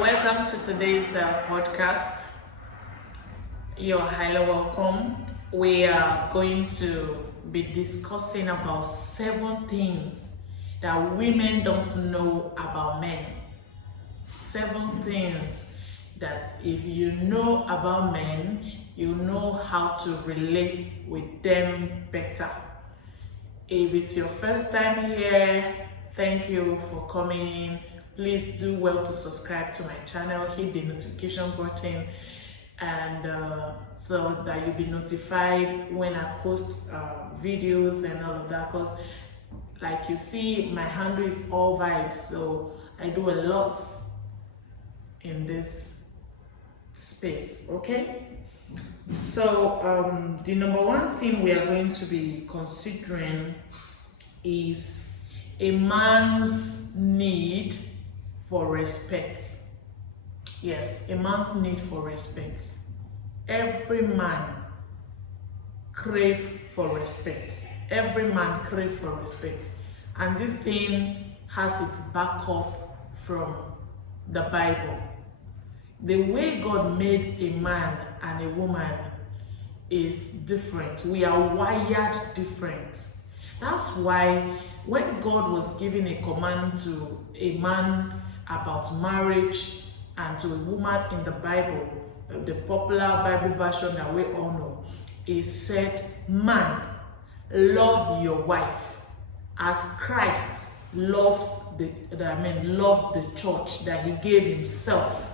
Welcome to today's podcast. You're highly welcome. We are going to be discussing about 7 things that women don't know about men. 7 things that if you know about men, you know how to relate with them better. If it's your first time here, thank you for coming. Please do well to subscribe to my channel, hit the notification button, and so that you'll be notified when I post videos and all of that. Because like you see, my handle is all vibes, so I do a lot in this space. Okay, so the number 1 thing we are going to be considering is a man's need for respect. Yes, a man's need for respect. Every man crave for respect. Every man crave for respect. And this thing has its backup from the Bible. The way God made a man and a woman is different. We are wired different. That's why when God was giving a command to a man about marriage and to a woman in the Bible, the popular Bible version that we all know, it said, man, love your wife as Christ loves loved the church, that he gave himself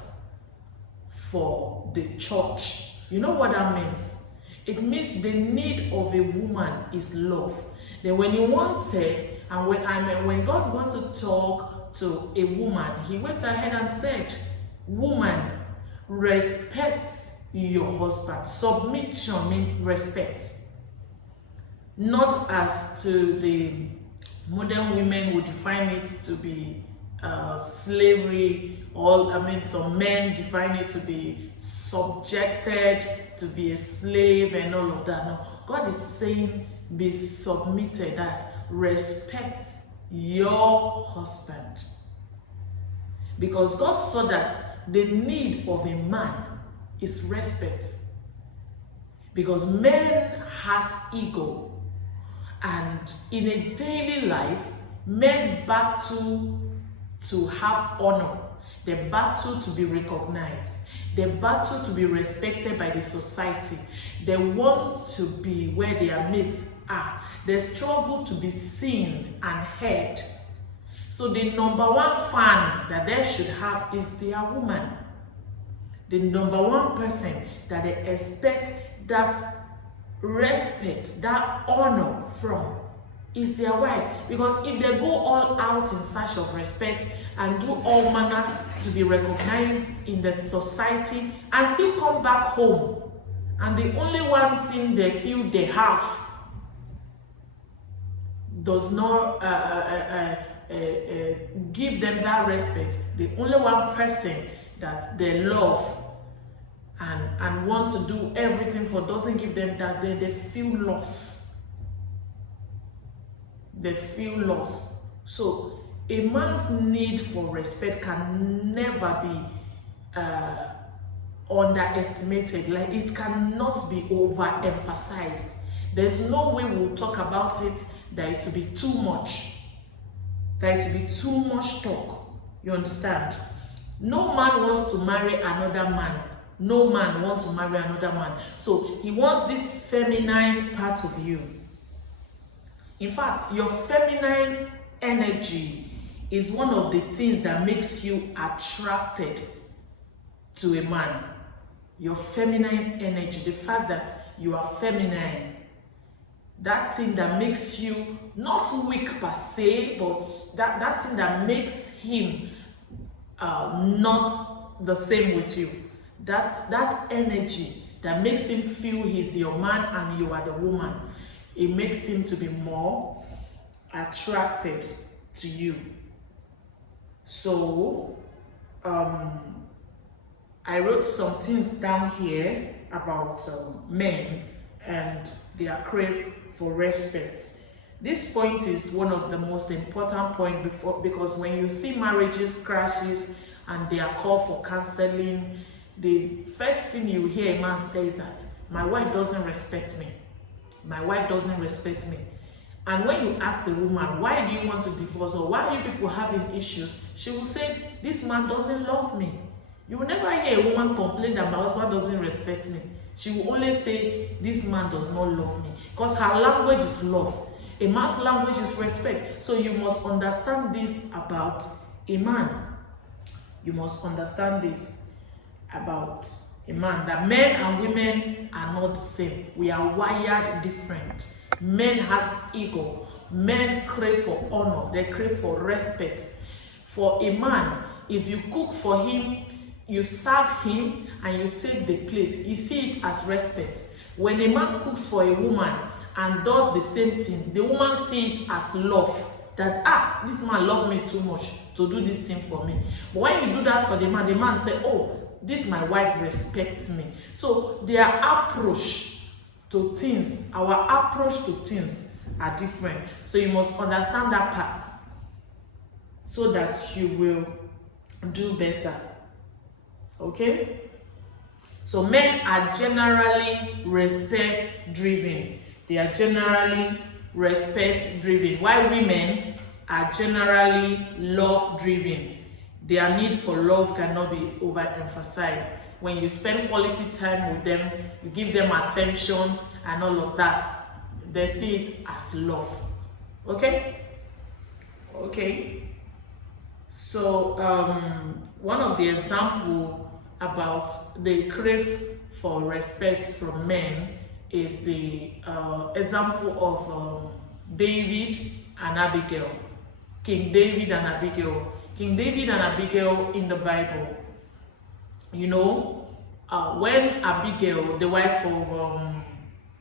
for the church. You know what that means? It means the need of a woman is love. Then when he wanted, and when God wanted to talk to a woman, he went ahead and said, woman, respect your husband. Submission means respect. Not as to the modern women would define it to be slavery, some men define it to be subjected, to be a slave and all of that. No, God is saying be submitted, as respect your husband. Because God saw that the need of a man is respect. Because men has ego, and in a daily life, men battle to have honor. They battle to be recognized. They battle to be respected by the society. They want to be where their mates are. They struggle to be seen and heard. So the number 1 fan that they should have is their woman. The number 1 person that they expect that respect, that honor from, is their wife. Because if they go all out in search of respect and do all manner to be recognized in the society and still come back home, and the only one thing they feel they have does not give them that respect, the only one person that they love and want to do everything for doesn't give them that, then they feel lost. They feel lost. So a man's need for respect can never be underestimated. Like, it cannot be overemphasized. There's no way we'll talk about it that it will be too much. That it will be too much talk. You understand? No man wants to marry another man. No man wants to marry another man. So he wants this feminine part of you. In fact, your feminine energy is one of the things that makes you attracted to a man. Your feminine energy, the fact that you are feminine, that thing that makes you not weak per se, but that thing that makes him not the same with you. That energy that makes him feel he's your man and you are the woman, it makes him to be more attracted to you. So I wrote some things down here about men and their crave for respect. This point is one of the most important points because when you see marriages crashes and they are called for counseling, the first thing you hear a man say is that my wife doesn't respect me. My wife doesn't respect me. And when you ask the woman, why do you want to divorce, or why are you people having issues, she will say, this man doesn't love me. You will never hear a woman complain that my husband doesn't respect me. She will only say, this man does not love me. Because her language is love. A man's language is respect. So you must understand this about a man. You must understand this about a man, that men and women are not the same. We are wired different. Men has ego. Men crave for honor. They crave for respect. For a man, if you cook for him, you serve him, and you take the plate, you see it as respect. When a man cooks for a woman and does the same thing, the woman see it as love. That, this man loves me too much to do this thing for me. But when you do that for the man say, oh, this my wife respects me. So their approach to things, our approach to things are different. So you must understand that part so that you will do better. Okay? So men are generally respect driven. They are generally respect driven, while women are generally love driven. Their need for love cannot be overemphasized. When you spend quality time with them, you give them attention and all of that, they see it as love. Okay? Okay. So one of the examples about the crave for respect from men is the example of David and Abigail. King David and Abigail. King David and Abigail in the Bible. You know, when Abigail, the wife of,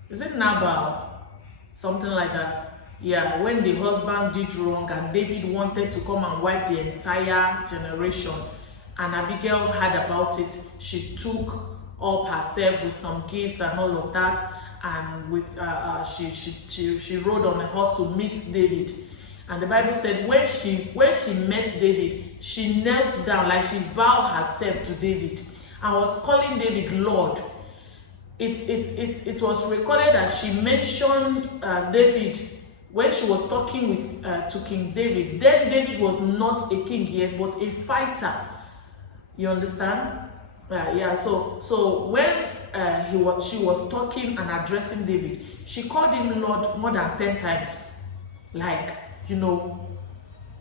is it Nabal? Something like that. Yeah, when the husband did wrong and David wanted to come and wipe the entire generation, and Abigail heard about it, she took up herself with some gifts and all of that, and with she rode on a horse to meet David. And the Bible said when she met David, she knelt down, like she bowed herself to David and was calling David Lord. It was recorded that she mentioned David when she was talking with to King David. Then David was not a king yet, but a fighter. You understand? Yeah. So when she was talking and addressing David, she called him Lord more than 10 times. Like, you know,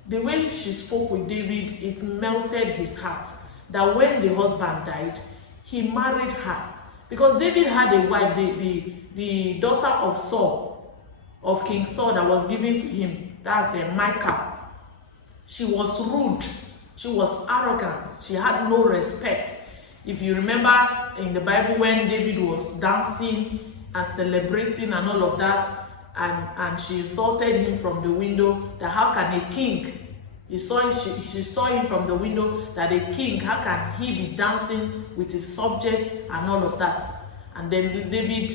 the way she spoke with David, it melted his heart. That when the husband died, he married her. Because David had a wife, the daughter of Saul, of King Saul, that was given to him. That's Michal. She was rude. She was arrogant. She had no respect. If you remember in the Bible when David was dancing and celebrating and all of that, and she insulted him from the window, that how can a king, she saw him from the window, that a king, how can he be dancing with his subject and all of that? And then David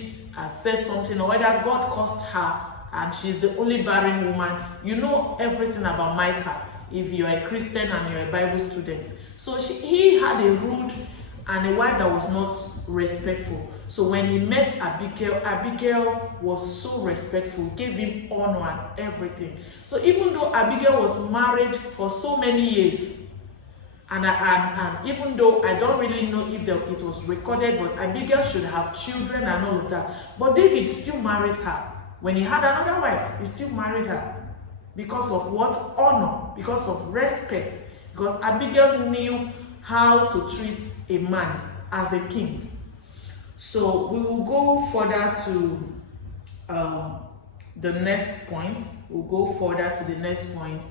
said something, or whether God cursed her, and she's the only barren woman. You know everything about Michal if you're a Christian and you're a Bible student. So he had a rude and a wife that was not respectful. So when he met Abigail, Abigail was so respectful, gave him honor and everything. So even though Abigail was married for so many years, and even though I don't really know if it was recorded, but Abigail should have children and all of that, but David still married her. When he had another wife, he still married her. Because of what? Honor. Because of respect. Because Abigail knew how to treat a man as a king. So we will go further to the next point. We'll go further to the next point.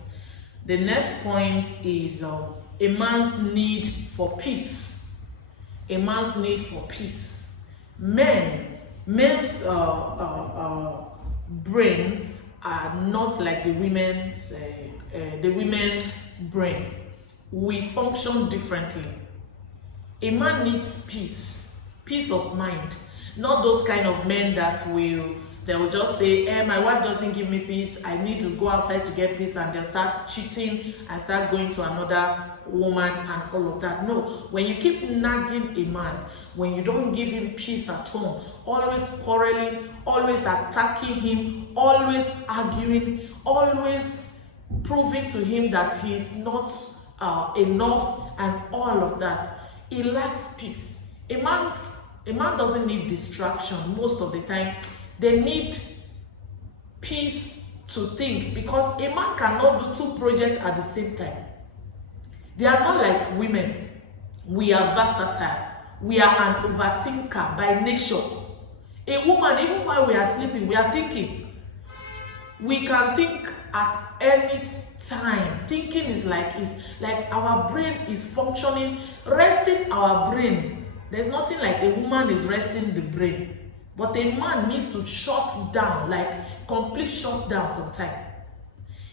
The next point is a man's need for peace. A man's need for peace. Men's brain are not like the women's brain. We function differently. A man needs peace of mind, not those kind of men that they will just say, my wife doesn't give me peace, I need to go outside to get peace, and they'll start cheating and start going to another woman and all of that. No, when you keep nagging a man, when you don't give him peace at home, always quarreling, always attacking him, always arguing, always proving to him that he is not enough and all of that, he lacks peace. A man doesn't need distraction most of the time. They need peace to think, because a man cannot do two projects at the same time. They are not like women. We are versatile. We are an overthinker by nature. A woman, even while we are sleeping, we are thinking. We can think at any time. Thinking is like our brain is functioning, resting our brain. There's nothing like a woman is resting the brain. But a man needs to shut down, like complete shutdown sometimes.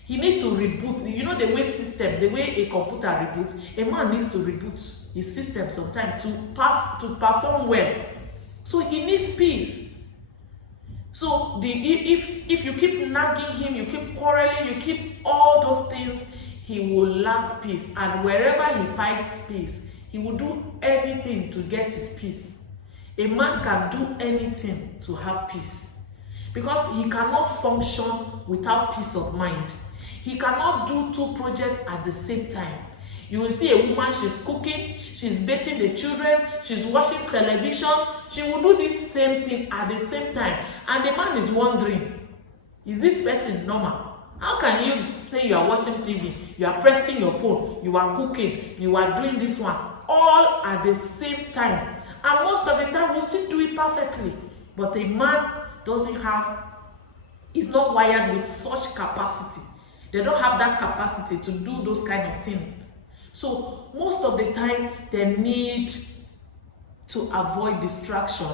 He needs to reboot. You know the way a computer reboots, a man needs to reboot his system sometimes to perform well. So he needs peace. So if you keep nagging him, you keep quarreling, you keep all those things, he will lack peace. And wherever he finds peace, he will do anything to get his peace. A man can do anything to have peace, because he cannot function without peace of mind. He cannot do two projects at the same time. You will see a woman, she's cooking, she's bathing the children, she's watching television. She will do this same thing at the same time. And the man is wondering, is this person normal? How can you say you are watching TV, you are pressing your phone, you are cooking, you are doing this one, all at the same time? And most of the time, we'll still do it perfectly. But a man is not wired with such capacity. They don't have that capacity to do those kind of things. So most of the time, they need to avoid distraction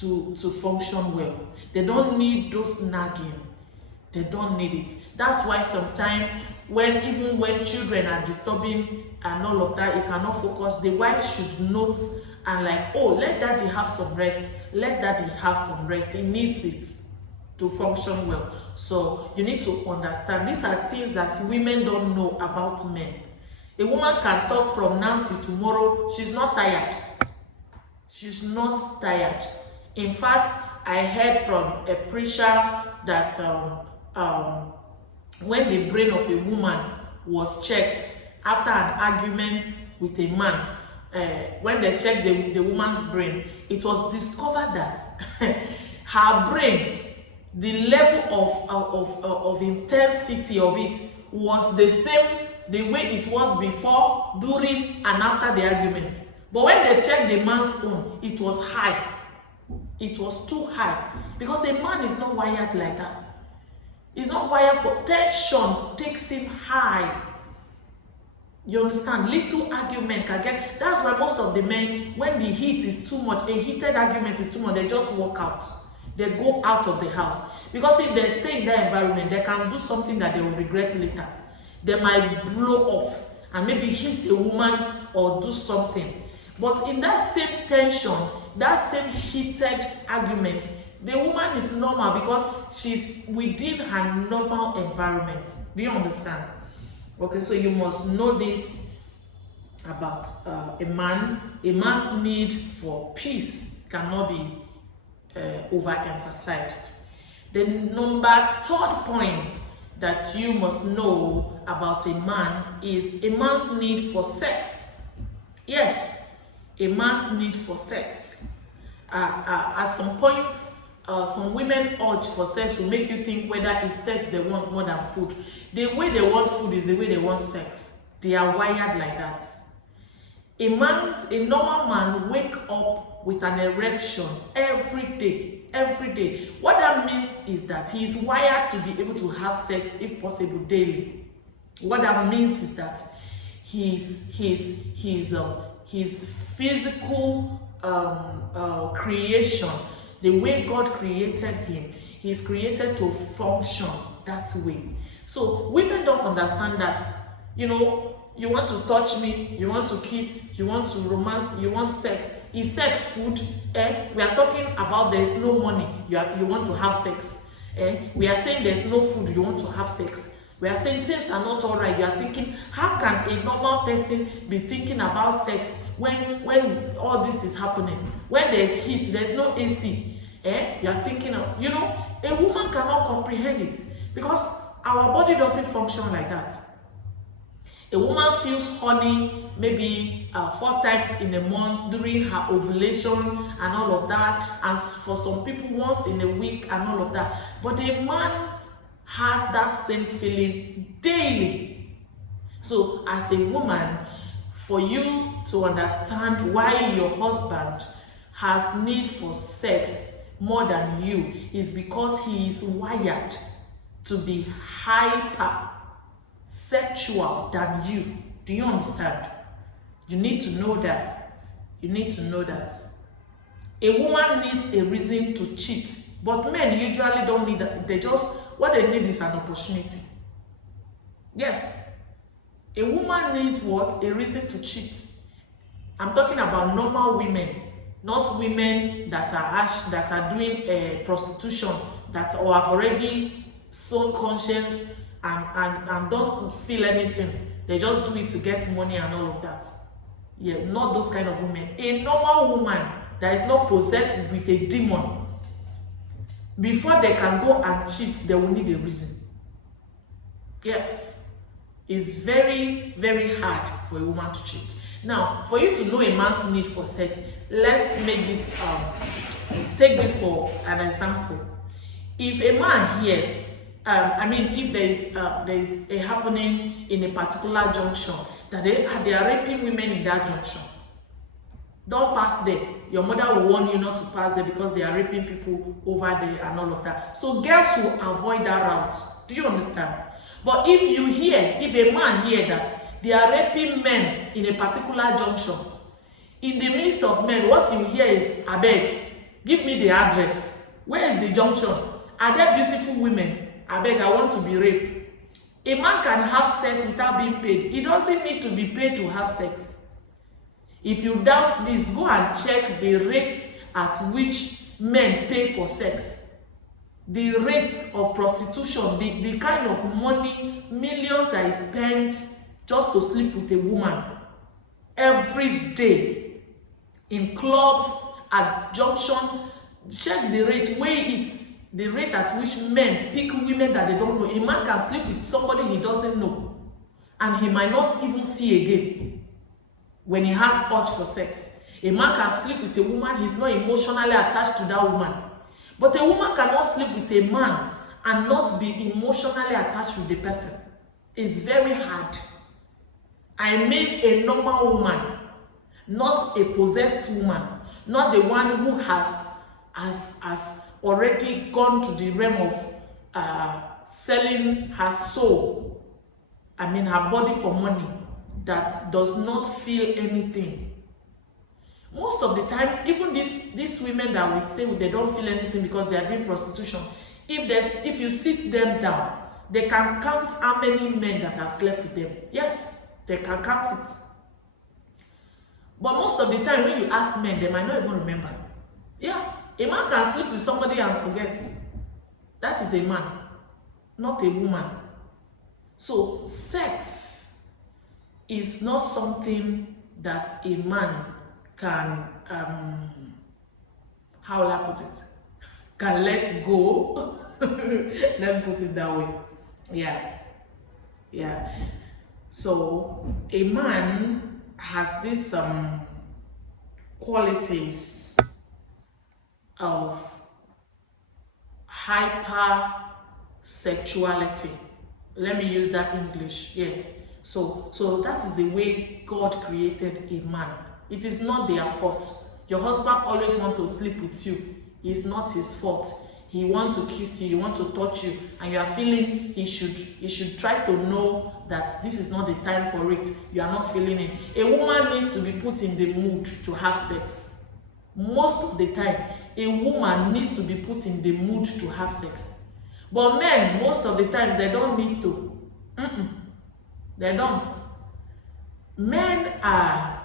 to function well. They don't need those nagging. They don't need it. That's why sometimes even when children are disturbing and all of that, he cannot focus. The wife should note and like, oh, let daddy have some rest. Let daddy have some rest. He needs it to function well. So you need to understand, these are things that women don't know about men. A woman can talk from now till tomorrow. She's not tired. She's not tired. In fact, I heard from a preacher that when the brain of a woman was checked after an argument with a man, when they checked the woman's brain, it was discovered that her brain, the level of intensity of it was the same the way it was before, during, and after the argument. But when they checked the man's own, it was high. It was too high, because a man is not wired like that. He's not wired for tension, takes him high. You understand? Little argument can get. That's why most of the men, when the heat is too much, a heated argument is too much, they just walk out. They go out of the house. Because if they stay in that environment, they can do something that they will regret later. They might blow off and maybe hit a woman or do something. But in that same tension, that same heated argument, the woman is normal because she's within her normal environment. Do you understand? Okay, so you must know this about a man. A man's need for peace cannot be overemphasized. The third point that you must know about a man is a man's need for sex. Yes, a man's need for sex. At some point, some women urge for sex will make you think whether it's sex they want more than food. The way they want food is the way they want sex. They are wired like that. A normal man wake up with an erection every day. Every day. What that means is that he is wired to be able to have sex, if possible, daily. What that means is that his physical creation, the way God created him, he's created to function that way. So women don't understand that, you want to touch me, you want to kiss, you want to romance, you want sex. Is sex food? We are talking about there is no money, you want to have sex. We are saying there's no food, you want to have sex. We are saying things are not all right. You are thinking, how can a normal person be thinking about sex when all this is happening? When there's heat, there's no AC. You are thinking of, you know, a woman cannot comprehend it because our body doesn't function like that. A woman feels horny maybe 4 times in a month during her ovulation and all of that, and for some people once in a week and all of that. But a man has that same feeling daily. So as a woman, for you to understand why your husband has need for sex more than you is because he is wired to be hyper sexual than you. Do you understand? You need to know that. You need to know that. A woman needs a reason to cheat, but men usually don't need that. They just, what they need is an opportunity. Yes. A woman needs what? A reason to cheat. I'm talking about normal women, not women that are doing prostitution, that or have already sown conscience and don't feel anything. They just do it to get money and all of that. Yeah, not those kind of women. A normal woman that is not possessed with a demon, before they can go and cheat, they will need a reason. Yes, it's very, very hard for a woman to cheat. Now, for you to know a man's need for sex, let's make this take this for an example. If a man hears, if there is a happening in a particular junction that they are raping women in that junction, don't pass there. Your mother will warn you not to pass there because they are raping people over there and all of that. So girls will avoid that route. Do you understand? But if a man hear that they are raping men in a particular junction, in the midst of men, what you hear is, abeg, give me the address. Where is the junction? Are there beautiful women? Abeg, I want to be raped. A man can have sex without being paid. He doesn't need to be paid to have sex. If you doubt this, go and check the rate at which men pay for sex. The rate of prostitution, the kind of money, millions that is spent just to sleep with a woman every day in clubs, at junction. Check the rate, weigh it. The rate at which men pick women that they don't know. A man can sleep with somebody he doesn't know, and he might not even see again when he has urge for sex. A man can sleep with a woman, he's not emotionally attached to that woman. But a woman cannot sleep with a man and not be emotionally attached with the person. It's very hard. I mean a normal woman, not a possessed woman, not the one who has already gone to the realm of selling her soul, her body for money, that does not feel anything. Most of the times, even these women that we say they don't feel anything because they are doing prostitution, if you sit them down, they can count how many men that have slept with them. Yes, they can count it. But most of the time, when you ask men, they might not even remember. Yeah, a man can sleep with somebody and forget. That is a man, not a woman. So sex is not something that a man can, how will I put it? Can let go. Let me put it that way. Yeah. So a man has these qualities of hypersexuality. Let me use that English. Yes. So that is the way God created a man. It is not their fault. Your husband always wants to sleep with you. It's not his fault. He wants to kiss you, he wants to touch you, and you are feeling he should try to know that this is not the time for it. You are not feeling it. A woman needs to be put in the mood to have sex. Most of the time, a woman needs to be put in the mood to have sex. But men, most of the times, they don't need to. They don't. Men are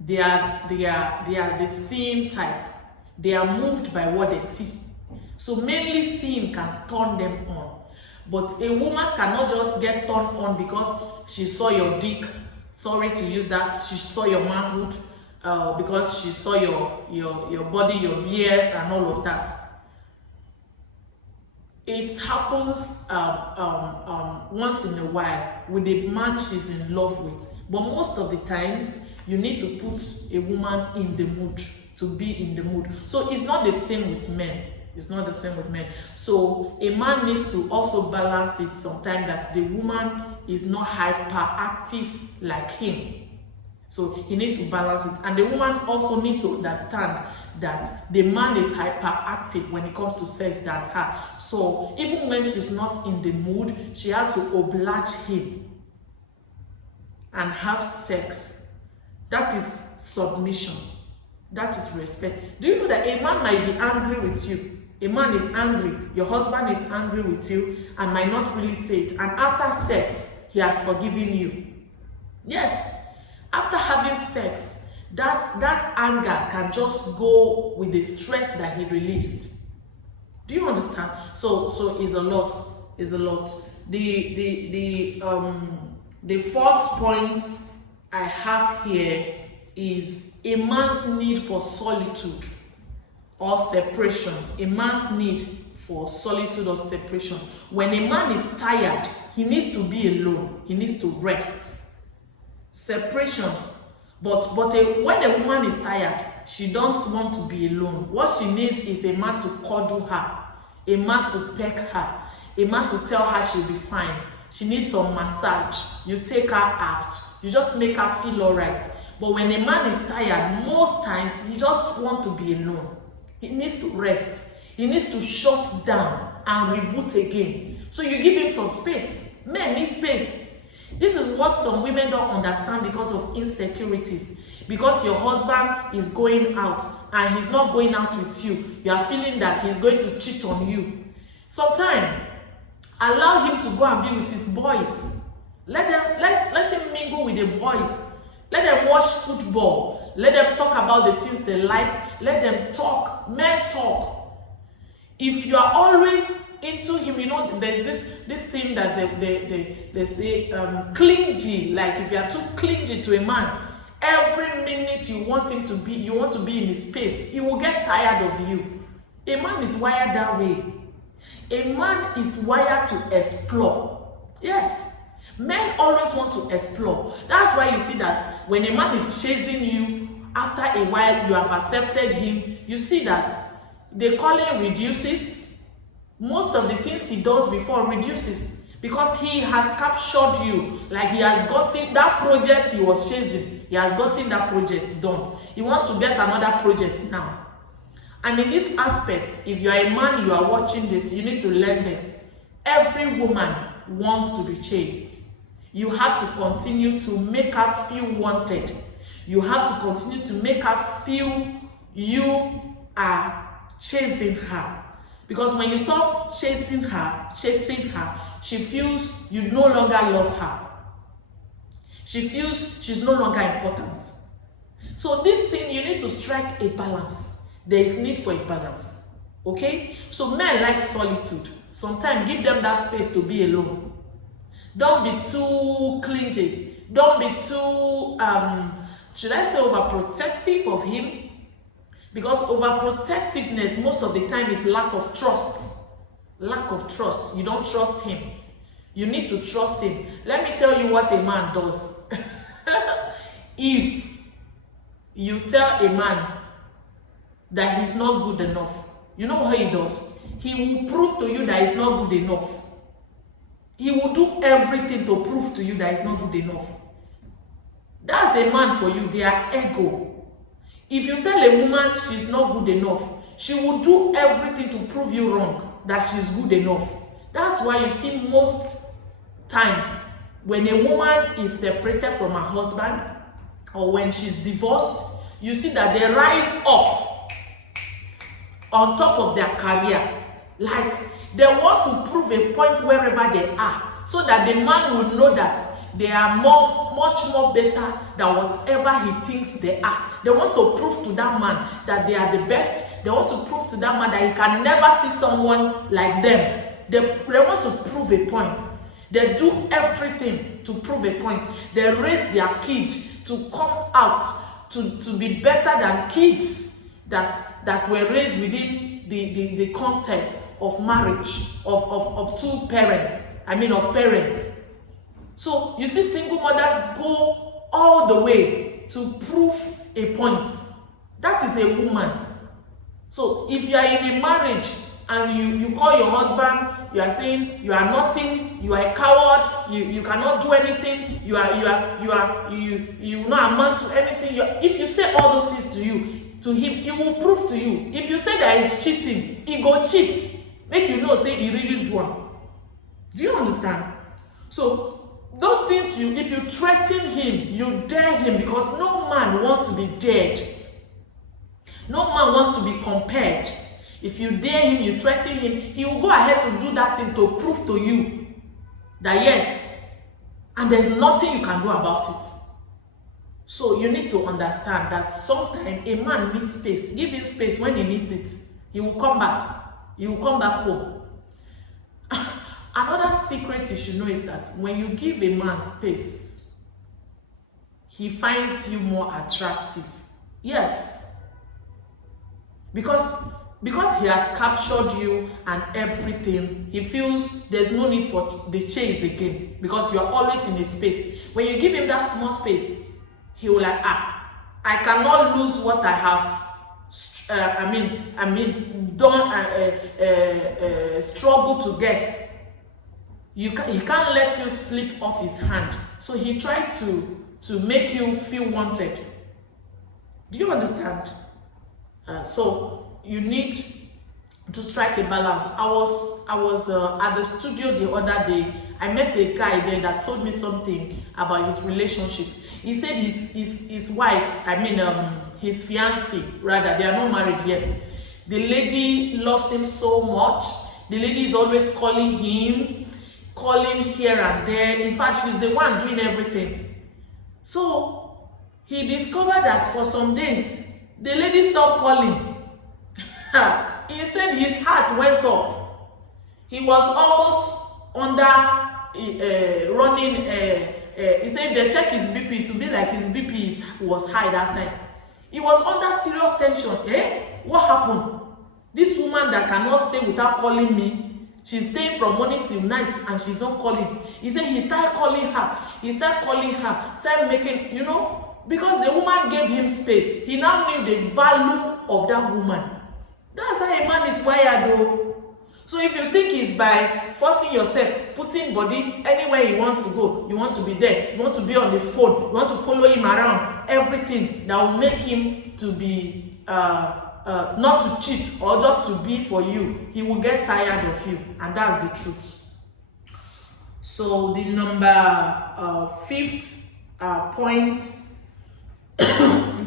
they are the seeing type. They are moved by what they see. So mainly seeing can turn them on. But a woman cannot just get turned on because she saw your dick. Sorry to use that. She saw your manhood. Because she saw your body, your beers, and all of that. It happens once in a while with a man she's in love with. But most of the times, you need to put a woman in the mood, to be in the mood. So it's not the same with men. It's not the same with men. So a man needs to also balance it sometimes, that the woman is not hyperactive like him. So he needs to balance it. And the woman also needs to understand that the man is hyperactive when it comes to sex than her. So even when she's not in the mood, she has to oblige him and have sex. That is submission. That is respect. Do you know that a man might be angry with you? A man is angry. Your husband is angry with you and might not really say it. And after sex, he has forgiven you. Yes. After having sex, that anger can just go with the stress that he released. Do you understand? So it's a lot. It's a lot. The fourth point I have here is a man's need for solitude or separation. A man's need for solitude or separation. When a man is tired, he needs to be alone. He needs to rest. Separation. But when a woman is tired, she don't want to be alone. What she needs is a man to cuddle her, a man to peck her, a man to tell her she'll be fine. She needs some massage. You take her out. You just make her feel all right. But when a man is tired, most times he just wants to be alone. He needs to rest. He needs to shut down and reboot again. So you give him some space. Men need space. This is what some women don't understand because of insecurities. Because your husband is going out and he's not going out with you. You are feeling that he's going to cheat on you. Sometimes, allow him to go and be with his boys. Let him mingle with the boys. Let them watch football. Let them talk about the things they like. Let them talk. Men talk. If you are always into him, you know, there's this thing that they say, clingy. Like if you are too clingy to a man, every minute you want him to be, you want to be in his space, he will get tired of you. A man is wired that way. A man is wired to explore. Yes, men always want to explore. That's why you see that when a man is chasing you, after a while you have accepted him, you see that the calling reduces. Most of the things he does before reduces because he has captured you. Like he has gotten that project he was chasing. He has gotten that project done. He wants to get another project now. And in this aspect, if you are a man, you are watching this, you need to learn this. Every woman wants to be chased. You have to continue to make her feel wanted. You have to continue to make her feel you are chasing her. Because when you stop chasing her, she feels you no longer love her. She feels she's no longer important. So this thing, you need to strike a balance. There is need for a balance. Okay? So men like solitude. Sometimes give them that space to be alone. Don't be too clingy. Don't be too, should I say overprotective of him? Because overprotectiveness most of the time is lack of trust. Lack of trust. You don't trust him. You need to trust him. Let me tell you what a man does. If you tell a man that he's not good enough, you know what he does? He will prove to you that he's not good enough. He will do everything to prove to you that he's not good enough. That's a man for you. They are ego. If you tell a woman she's not good enough, she will do everything to prove you wrong, that she's good enough. That's why you see most times when a woman is separated from her husband or when she's divorced, you see that they rise up on top of their career. Like they want to prove a point wherever they are so that the man will know that they are much more better than whatever he thinks they are. They want to prove to that man that they are the best. They want to prove to that man that he can never see someone like them. They want to prove a point. They do everything to prove a point. They raise their kid to come out to be better than kids that were raised within the context of marriage, of two parents, of parents. So you see single mothers go all the way to prove a point. That is a woman. So if you are in a marriage and you call your husband, you are saying you are nothing, you are a coward, you cannot do anything, you not amount to anything. If you say all those things to him, he will prove to you. If you say that he's cheating, he go cheat. Make you know, say he really do one. Do you understand? So those things, if you threaten him, you dare him, because no man wants to be dared. No man wants to be compared. If you dare him, you threaten him, he will go ahead to do that thing to prove to you that yes, and there's nothing you can do about it. So you need to understand that sometimes a man needs space. Give him space. When he needs it, he will come back. He will come back home. Another secret you should know is that when you give a man space, he finds you more attractive. Yes. Because he has captured you and everything, he feels there's no need for the chase again, because you are always in a space. When you give him that small space, he will like, I cannot lose what I have struggle to get. He can't let you slip off his hand. So he tried to make you feel wanted. Do you understand? So you need to strike a balance. I was at the studio the other day. I met a guy there that told me something about his relationship. He said his wife, his fiancée, rather, they are not married yet. The lady loves him so much. The lady is always calling him, calling here and there. In fact, she's the one doing everything. So he discovered that for some days, the lady stopped calling. He said his heart went up. He was almost under running. He said they check his BP to be like his BP was high that time. He was under serious tension. What happened? This woman that cannot stay without calling me, she's staying from morning till night and she's not calling. He said he started calling her. He started calling her, started making, because the woman gave him space. He now knew the value of that woman. That's how a man is wired though. So if you think it's by forcing yourself, putting body anywhere you want to go, you want to be there, you want to be on his phone, you want to follow him around, everything that will make him to be not to cheat or just to be for you, he will get tired of you, and that's the truth. So the number fifth point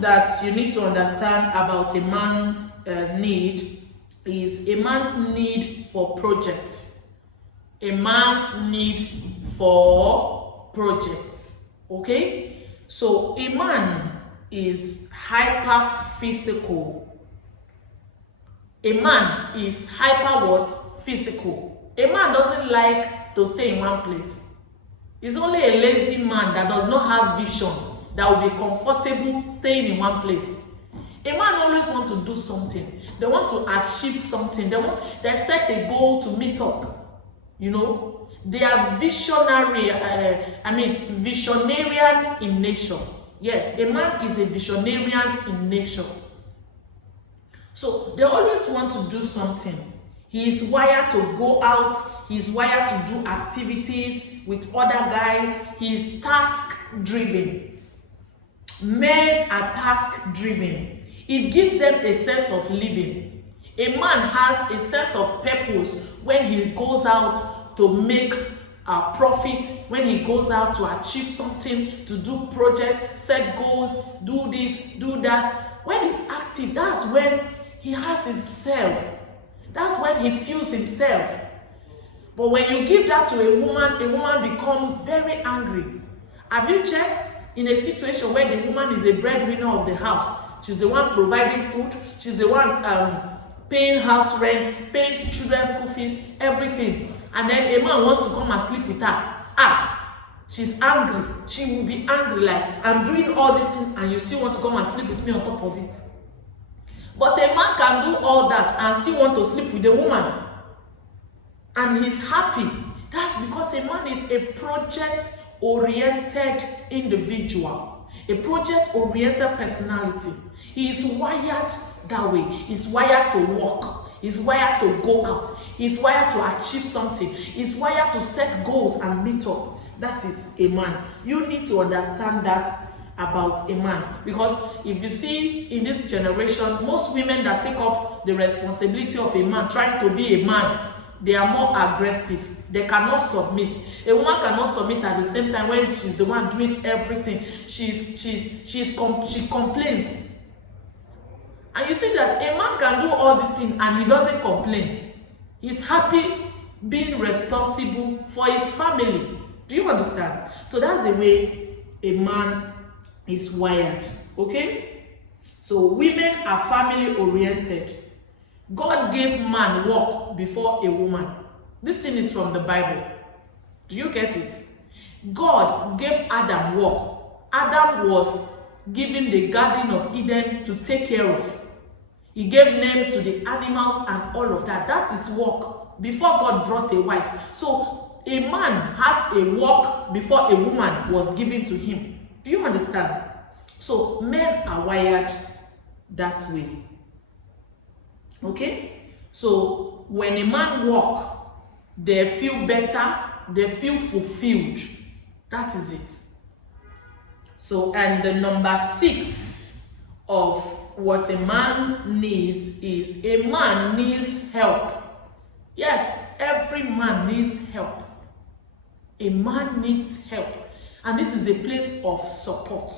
that you need to understand about a man's need is a man's need for projects. A man's need for projects. Okay? So a man is hyper physical. A man is hyper what? Physical. A man doesn't like to stay in one place. It's only a lazy man that does not have vision that will be comfortable staying in one place. A man always wants to do something. They want to achieve something. They set a goal to meet up. They are visionary. Visionarian in nature. Yes, a man is a visionarian in nature. So they always want to do something. He is wired to go out. He is wired to do activities with other guys. He is task-driven. Men are task-driven. It gives them a sense of living. A man has a sense of purpose when he goes out to make a profit, when he goes out to achieve something, to do project, set goals, do this, do that. When he's active, that's when he has himself. That's when he feels himself. But when you give that to a woman becomes very angry. Have you checked in a situation where the woman is a breadwinner of the house? She's the one providing food. She's the one paying house rent, paying children's school fees, everything. And then a man wants to come and sleep with her. She's angry. She will be angry like, I'm doing all this thing and you still want to come and sleep with me on top of it. But a man can do all that and still want to sleep with a woman. And he's happy. That's because a man is a project-oriented individual. A project-oriented personality. He is wired that way. He's wired to work. He's wired to go out. He's wired to achieve something. He's wired to set goals and meet up. That is a man. You need to understand that about a man. Because if you see in this generation, most women that take up the responsibility of a man, trying to be a man, they are more aggressive. They cannot submit. A woman cannot submit at the same time when she's the one doing everything. She complains. And you see that a man can do all these things and he doesn't complain. He's happy being responsible for his family. Do you understand? So that's the way a man is wired. Okay? So women are family oriented. God gave man work before a woman. This thing is from the Bible. Do you get it? God gave Adam work. Adam was given the Garden of Eden to take care of. He gave names to the animals and all of that. That is work before God brought a wife. So a man has a work before a woman was given to him. Do you understand? So men are wired that way. Okay? So when a man walks, they feel better, they feel fulfilled. That is it. So, and the number 6 of what a man needs is a man needs help. Yes, every man needs help. A man needs help. And this is the place of support.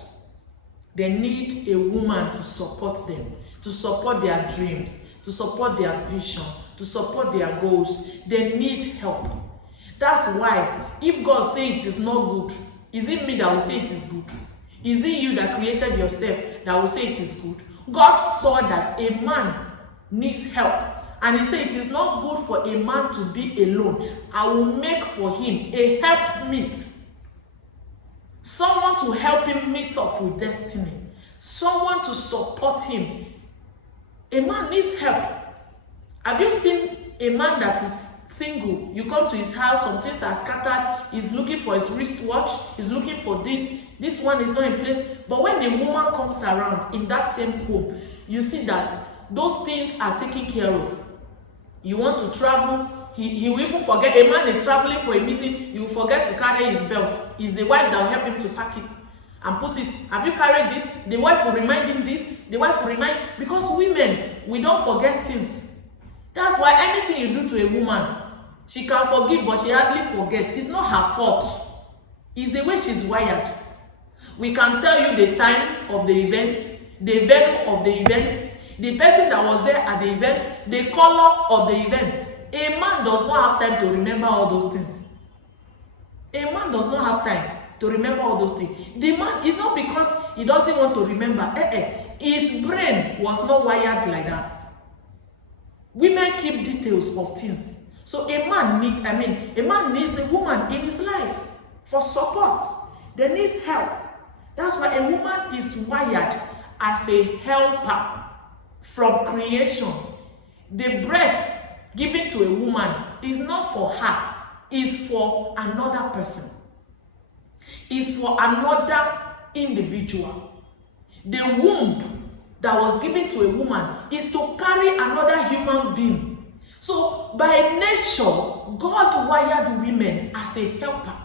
They need a woman to support them, to support their dreams, to support their vision, to support their goals. They need help. That's why if God says it is not good, is it me that will say it is good? Is it you that created yourself that will say it is good? God saw that a man needs help. And he said it is not good for a man to be alone. I will make for him a helpmeet. Someone to help him meet up with destiny. Someone to support him. A man needs help. Have you seen a man that is single? You come to his house, some things are scattered. He's looking for his wristwatch. He's looking for this. This one is not in place. But when the woman comes around in that same home, you see that those things are taken care of. You want to travel, he will even forget. A man is traveling for a meeting, he will forget to carry his belt. It's the wife that will help him to pack it and put it. Have you carried this? The wife will remind him this. The wife will remind, because women, we don't forget things. That's why anything you do to a woman, she can forgive, but she hardly forgets. It's not her fault. It's the way she's wired. We can tell you the time of the event, the venue of the event, the person that was there at the event, the color of the event. A man does not have time to remember all those things. A man does not have time to remember all those things. The man is not because he doesn't want to remember. His brain was not wired like that. Women keep details of things. So a man needs a woman in his life for support. They need help. That's why a woman is wired as a helper from creation. The breast given to a woman is not for her, it's for another person. It's for another individual. The womb that was given to a woman is to carry another human being. So by nature, God wired women as a helper.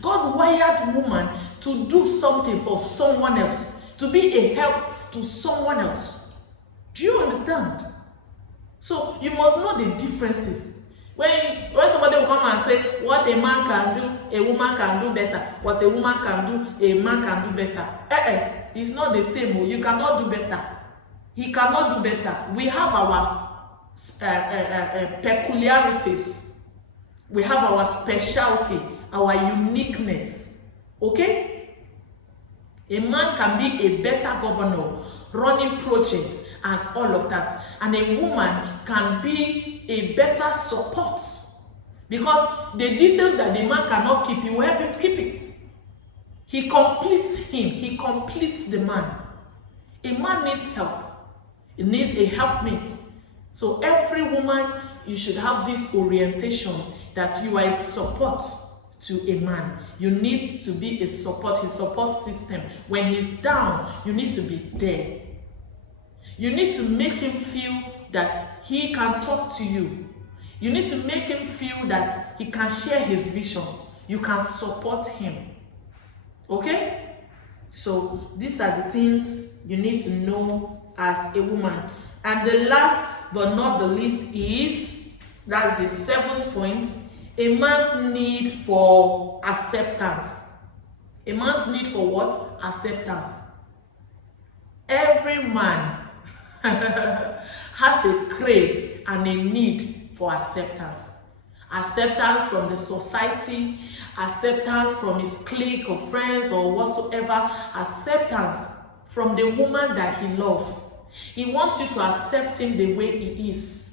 God wired woman to do something for someone else, to be a help to someone else. Do you understand? So you must know the differences. When somebody will come and say, what a man can do, a woman can do better. What a woman can do, a man can do better. It's not the same. You cannot do better. He cannot do better. We have our peculiarities. We have our specialty, our uniqueness. Okay? A man can be a better governor, running projects and all of that. And a woman can be a better support. Because the details that the man cannot keep, he will help him keep it. He completes him. He completes the man. A man needs help. He needs a helpmate. So every woman, you should have this orientation that you are a support to a man. You need to be a support, his support system. When he's down, you need to be there. You need to make him feel that he can talk to you. You need to make him feel that he can share his vision. You can support him. Okay? So these are the things you need to know as a woman. And the last but not the least is, that's the 7th point, a man's need for acceptance. A man's need for what? Acceptance. Every man has a crave and a need for acceptance. Acceptance from the society, acceptance from his clique of friends or whatsoever, acceptance from the woman that he loves. He wants you to accept him the way he is.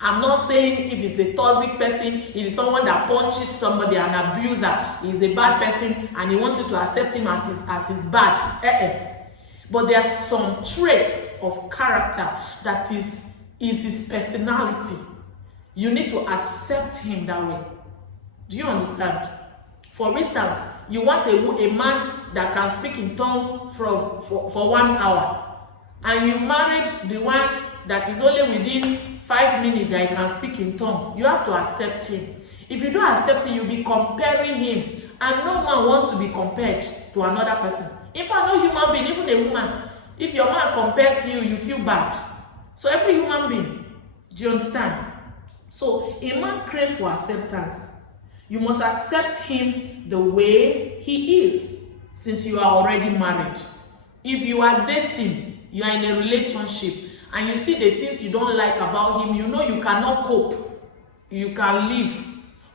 I'm not saying if he's a toxic person, if it's someone that punches somebody, an abuser, he's a bad person, and he wants you to accept him as his bad. But there are some traits of character that is his personality. You need to accept him that way. Do you understand? For instance, you want a man that can speak in tongues for 1 hour, and you married the one that is only within 5 minutes that he can speak in tongues. You have to accept him. If you don't accept him, you'll be comparing him, and no man wants to be compared to another person. In fact, no human being, even a woman, if your man compares you, you feel bad. So every human being, do you understand? So a man craves for acceptance. You must accept him the way he is, since you are already married. If you are dating, you are in a relationship, and you see the things you don't like about him, you know you cannot cope. You can leave.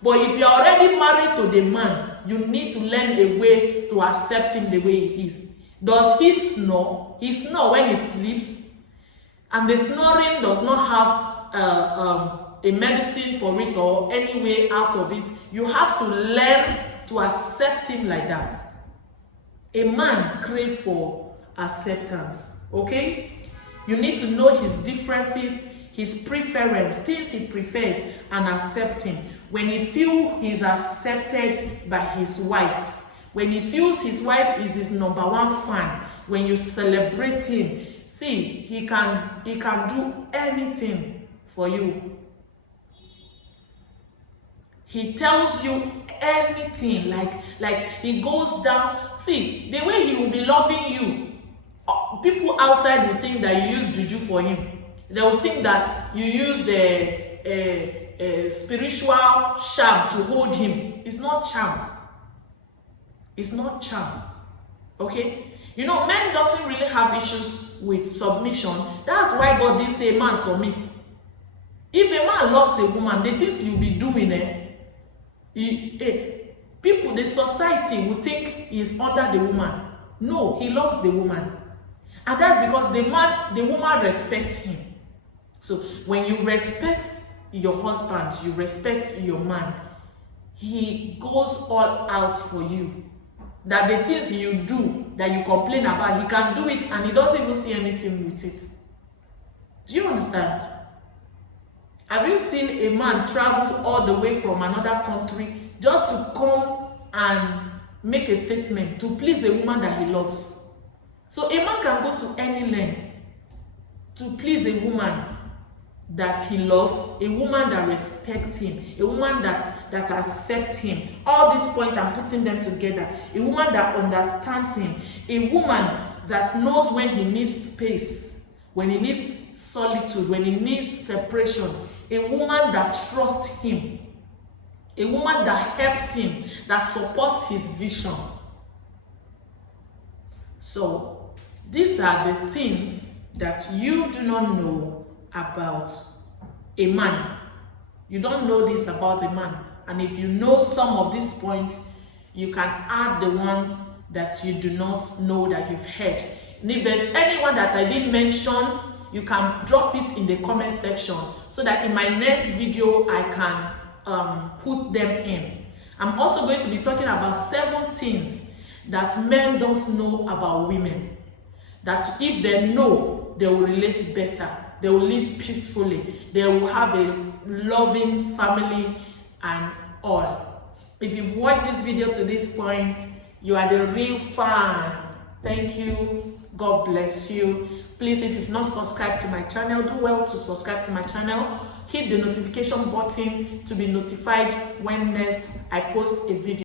But if you are already married to the man, you need to learn a way to accept him the way he is. Does he snore? He snores when he sleeps, and the snoring does not have a medicine for it or any way out of it. You have to learn to accept him like that. A man craves for acceptance. Okay? You need to know his differences, his preference, things he prefers, and accept him. When he feels he's accepted by his wife, when he feels his wife is his #1 fan, when you celebrate him, see, he can do anything for you. He tells you anything, like he goes down. See, the way he will be loving you, people outside will think that you use juju for him. They will think that you use the spiritual charm to hold him. It's not charm. It's not charm. Okay? You know, men doesn't really have issues with submission. That's why God didn't say man submit. If a man loves a woman, the things you'll be doing, people, the society will think he's under the woman. No, he loves the woman. And that's because the woman respects him. So when you respect your husband, you respect your man, he goes all out for you. That the things you do, that you complain about, he can do it and he doesn't even see anything with it. Do you understand? Have you seen a man travel all the way from another country just to come and make a statement to please a woman that he loves? So a man can go to any length to please a woman that he loves, a woman that respects him, a woman that accepts him. All these points, I'm putting them together. A woman that understands him, a woman that knows when he needs space, when he needs solitude, when he needs separation, a woman that trusts him, a woman that helps him, that supports his vision. So these are the things that you do not know about a man. You don't know this about a man. And if you know some of these points, you can add the ones that you do not know that you've heard. And if there's anyone that I didn't mention, you can drop it in the comment section so that in my next video I can put them in. I'm also going to be talking about 7 things that men don't know about women, that if they know, they will relate better, they will live peacefully, they will have a loving family and all. If you've watched this video to this point, you are the real fan. Thank you. God bless you. Please, if you've not subscribed to my channel, do well to subscribe to my channel. Hit the notification button to be notified when next I post a video.